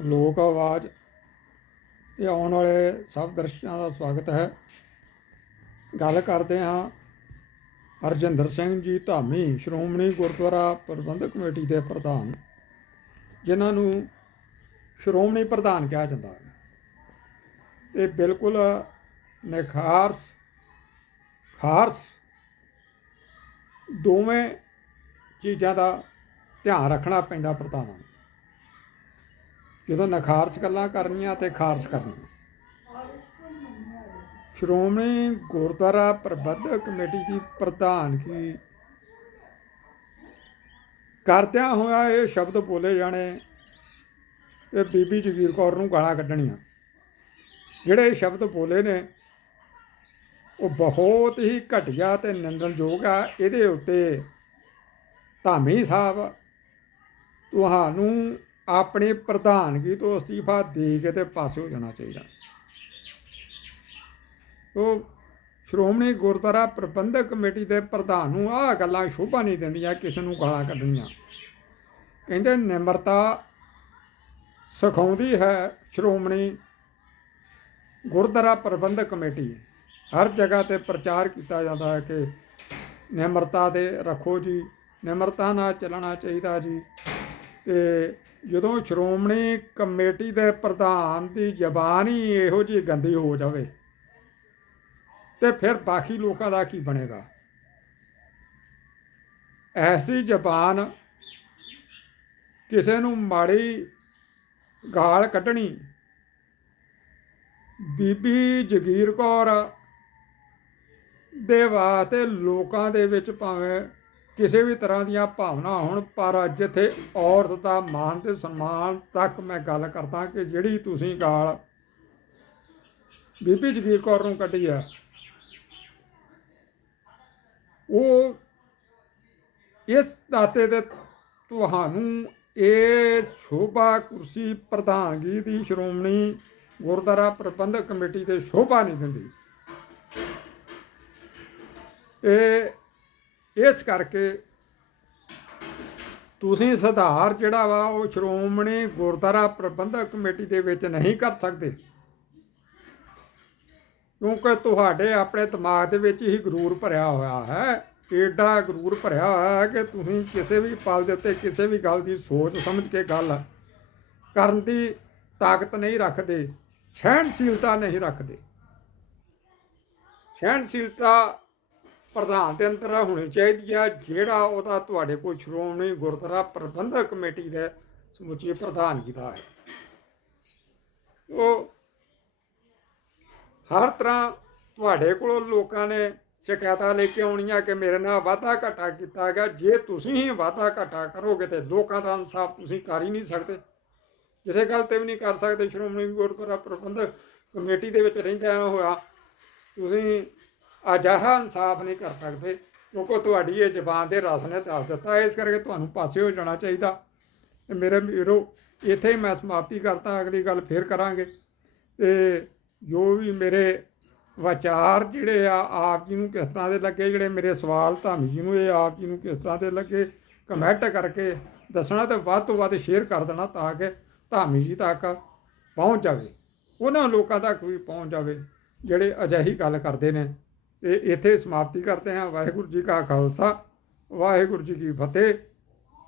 ਲੋਕ ਆਵਾਜ਼ ਤੇ ਆਉਣ ਵਾਲੇ ਸਭ ਦਰਸ਼ਕਾਂ ਦਾ ਸਵਾਗਤ ਹੈ। ਗੱਲ ਕਰਦੇ ਹਾਂ ਹਰਜਿੰਦਰ ਸਿੰਘ ਜੀ ਧਾਮੀ ਸ਼੍ਰੋਮਣੀ ਗੁਰਦੁਆਰਾ ਪ੍ਰਬੰਧਕ ਕਮੇਟੀ ਦੇ ਪ੍ਰਧਾਨ, ਜਿਨ੍ਹਾਂ ਨੂੰ ਸ਼੍ਰੋਮਣੀ ਪ੍ਰਧਾਨ ਕਿਹਾ ਜਾਂਦਾ ਹੈ। ਤੇ ਬਿਲਕੁਲ ਨਿਖਾਰਸ, ਖਾਰਸ ਦੋਵੇਂ ਚੀਜ਼ਾਂ ਦਾ ਧਿਆਨ ਰੱਖਣਾ ਪੈਂਦਾ ਪ੍ਰਧਾਨਾਂ ਨੂੰ। ਜਦੋਂ ਨਖਾਰਸ ਗੱਲਾਂ ਕਰਨੀਆਂ ਤੇ ਖਾਰਸ ਕਰਨੀਆਂ ਸ਼੍ਰੋਮਣੀ ਗੁਰਦੁਆਰਾ ਪ੍ਰਬੰਧਕ ਕਮੇਟੀ ਦੀ ਪ੍ਰਧਾਨਗੀ ਕਰਦਿਆਂ ਹੋਇਆ ਇਹ ਸ਼ਬਦ ਬੋਲੇ ਜਾਣੇ ਤੇ ਬੀਬੀ ਜਗੀਰ ਕੌਰ ਨੂੰ ਗਾਲਾਂ ਕੱਢਣੀਆਂ। ਜਿਹੜੇ ਸ਼ਬਦ ਬੋਲੇ ਨੇ, ਉਹ ਬਹੁਤ ਹੀ ਘਟੀਆ ਤੇ ਨਿੰਦਣਯੋਗ ਆ। ਇਹਦੇ ਉੱਤੇ ਧਾਮੀ ਸਾਹਿਬ, ਤੁਹਾਨੂੰ ਆਪਣੀ ਪ੍ਰਧਾਨਗੀ ਤੋਂ ਅਸਤੀਫਾ ਦੇ ਕੇ ਤੇ ਪਾਸੇ ਹੋ ਜਾਣਾ ਚਾਹੀਦਾ। ਉਹ ਸ਼੍ਰੋਮਣੀ ਗੁਰਦੁਆਰਾ ਪ੍ਰਬੰਧਕ ਕਮੇਟੀ ਦੇ ਪ੍ਰਧਾਨ ਨੂੰ ਆਹ ਗੱਲਾਂ ਸ਼ੋਭਾ ਨਹੀਂ ਦਿੰਦੀਆਂ, ਕਿਸੇ ਨੂੰ ਗਾਲਾਂ ਕੱਢਣੀਆਂ। ਕਹਿੰਦੇ, ਨਿਮਰਤਾ ਸਿਖਾਉਂਦੀ ਹੈ ਸ਼੍ਰੋਮਣੀ ਗੁਰਦੁਆਰਾ ਪ੍ਰਬੰਧਕ ਕਮੇਟੀ। ਹਰ ਜਗ੍ਹਾ ਤੇ ਪ੍ਰਚਾਰ ਕੀਤਾ ਜਾਂਦਾ ਹੈ ਕਿ ਨਿਮਰਤਾ ਦੇ ਰੱਖੋ ਜੀ, ਨਿਮਰਤਾ ਨਾਲ ਚੱਲਣਾ ਚਾਹੀਦਾ ਜੀ ਤੇ ਜਦੋਂ ਸ਼੍ਰੋਮਣੀ ਕਮੇਟੀ ਦੇ ਪ੍ਰਧਾਨ ਦੀ ਜ਼ਬਾਨ ਹੀ ਇਹੋ ਜਿਹੀ ਗੰਦੀ ਹੋ ਜਾਵੇ, ਤੇ ਫਿਰ ਬਾਕੀ ਲੋਕਾਂ ਦਾ ਕੀ ਬਣੇਗਾ? ਐਸੀ ਜ਼ਬਾਨ ਕਿਸੇ ਨੂੰ ਮਾੜੀ ਗਾਲ ਕੱਢਣੀ। ਬੀਬੀ ਜਗੀਰ ਕੌਰ ਦੇ ਵਾਸਤੇ ਲੋਕਾਂ ਦੇ ਵਿੱਚ ਭਾਵੇਂ ਕਿਸੇ ਵੀ ਤਰ੍ਹਾਂ ਦੀਆਂ ਭਾਵਨਾ ਹੋਣ, ਪਰ ਜਿੱਥੇ ਔਰਤ ਦਾ ਮਾਨ ਤੇ ਸਨਮਾਨ ਤੱਕ ਮੈਂ ਗੱਲ ਕਰਦਾ ਕਿ ਜਿਹੜੀ ਤੁਸੀਂ ਗਾਲ ਬੀਬੀ ਜਗੀਰ ਕੌਰ ਨੂੰ ਕੱਢੀ ਆ, ਉਹ ਇਸ ਦਾਤੇ ਦੇ ਤੁਹਾਨੂੰ ਇਹ ਸ਼ੋਭਾ ਕੁਰਸੀ ਪ੍ਰਧਾਨਗੀ ਦੀ ਸ਼੍ਰੋਮਣੀ ਗੁਰਦੁਆਰਾ ਪ੍ਰਬੰਧਕ ਕਮੇਟੀ ਦੇ ਸ਼ੋਭਾ ਨਹੀਂ ਦਿੰਦੀ। ਇਹ ਇਸ ਕਰਕੇ ਤੁਸੀਂ ਸੁਧਾਰ ਜਿਹੜਾ ਵਾ ਉਹ ਸ਼੍ਰੋਮਣੀ ਗੁਰਦੁਆਰਾ ਪ੍ਰਬੰਧਕ ਕਮੇਟੀ ਦੇ ਵਿੱਚ ਨਹੀਂ ਕਰ ਸਕਦੇ। ਕਿਉਂਕਿ ਤੁਹਾਡੇ ਆਪਣੇ ਦਿਮਾਗ ਦੇ ਵਿੱਚ ਹੀ ਗਰੂਰ ਭਰਿਆ ਹੋਇਆ ਹੈ, ਏਡਾ ਗਰੂਰ ਭਰਿਆ ਹੋਇਆ ਹੈ ਕਿ ਤੁਸੀਂ ਕਿਸੇ ਵੀ ਪਲ ਦੇ ਉੱਤੇ ਕਿਸੇ ਵੀ ਗੱਲ ਦੀ ਸੋਚ ਸਮਝ ਕੇ ਗੱਲ ਕਰਨ ਦੀ ਤਾਕਤ ਨਹੀਂ ਰੱਖਦੇ, ਸਹਿਣਸ਼ੀਲਤਾ ਨਹੀਂ ਰੱਖਦੇ। ਸਹਿਣਸ਼ੀਲਤਾ ਪ੍ਰਧਾਨ ਦੇ ਅੰਦਰ ਹੋਣੀ ਚਾਹੀਦੀ ਆ, ਜਿਹੜਾ ਉਹਦਾ ਤੁਹਾਡੇ ਕੋਲ ਸ਼੍ਰੋਮਣੀ ਗੁਰਦੁਆਰਾ ਪ੍ਰਬੰਧਕ ਕਮੇਟੀ ਦੇ ਸਮੁੱਚੀ ਪ੍ਰਧਾਨਗੀ ਦਾ ਹੈ। ਉਹ ਹਰ ਤਰ੍ਹਾਂ ਤੁਹਾਡੇ ਕੋਲੋਂ ਲੋਕਾਂ ਨੇ ਸ਼ਿਕਾਇਤਾਂ ਲੈ ਕੇ ਆਉਣੀਆਂ ਕਿ ਮੇਰੇ ਨਾਲ ਵਾਧਾ ਘਾਟਾ ਕੀਤਾ ਗਿਆ ਜੇ ਤੁਸੀਂ ਹੀ ਵਾਧਾ ਘਾਟਾ ਕਰੋਗੇ ਤੇ ਲੋਕਾਂ ਦਾ ਇਨਸਾਫ ਤੁਸੀਂ ਕਰ ਹੀ ਨਹੀਂ ਸਕਦੇ। ਕਿਸੇ ਗੱਲ ਤੇ ਵੀ ਨਹੀਂ ਕਰ ਸਕਦੇ, ਸ਼੍ਰੋਮਣੀ ਗੁਰਦੁਆਰਾ ਪ੍ਰਬੰਧਕ ਕਮੇਟੀ ਦੇ ਵਿੱਚ ਰਹਿੰਦਿਆਂ ਹੋਇਆ, ਤੁਸੀਂ ਅਜਿਹਾ ਇਨਸਾਫ ਨਹੀਂ ਕਰ ਸਕਦੇ, ਕਿਉਂਕਿ ਤੁਹਾਡੀ ਇਹ ਜ਼ਬਾਨ ਦੇ ਰਸ ਨੇ ਦੱਸ ਦਿੱਤਾ, ਇਸ ਕਰਕੇ ਤੁਹਾਨੂੰ ਪਾਸੇ ਹੋ ਜਾਣਾ ਚਾਹੀਦਾ। ਤੇ ਮੇਰੇ ਵੀਰੋ, ਇੱਥੇ ਹੀ ਮੈਂ ਸਮਾਪਤੀ ਕਰਤਾ ਅਗਲੀ ਗੱਲ ਫੇਰ ਕਰਾਂਗੇ। ਤੇ ਜੋ ਵੀ ਮੇਰੇ ਵਿਚਾਰ ਜਿਹੜੇ ਆ, ਆਪ ਜੀ ਨੂੰ ਕਿਸ ਤਰ੍ਹਾਂ ਦੇ ਲੱਗੇ? ਜਿਹੜੇ ਮੇਰੇ ਸਵਾਲ ਧਾਮੀ ਜੀ ਨੂੰ, ਇਹ ਆਪ ਜੀ ਨੂੰ ਕਿਸ ਤਰ੍ਹਾਂ ਦੇ ਲੱਗੇ? ਕਮੈਂਟ ਕਰਕੇ ਦੱਸਣਾ ਤੇ ਵੱਧ ਤੋਂ ਵੱਧ ਸ਼ੇਅਰ ਕਰ ਦੇਣਾ ਤਾਂ ਕਿ ਧਾਮੀ ਜੀ ਤੱਕ ਪਹੁੰਚ ਜਾਵੇ। ਉਹਨਾਂ ਲੋਕਾਂ ਤੱਕ ਵੀ ਪਹੁੰਚ ਜਾਵੇ, ਜਿਹੜੇ ਅਜਿਹੀ ਗੱਲ ਕਰਦੇ ਨੇ। ਇਹ ਇੱਥੇ ਸਮਾਪਤੀ ਕਰਦੇ ਹਾਂ। ਵਾਹਿਗੁਰੂ ਜੀ ਕਾ ਖਾਲਸਾ ਵਾਹਿਗੁਰੂ ਜੀ ਕੀ ਫਤਿਹ।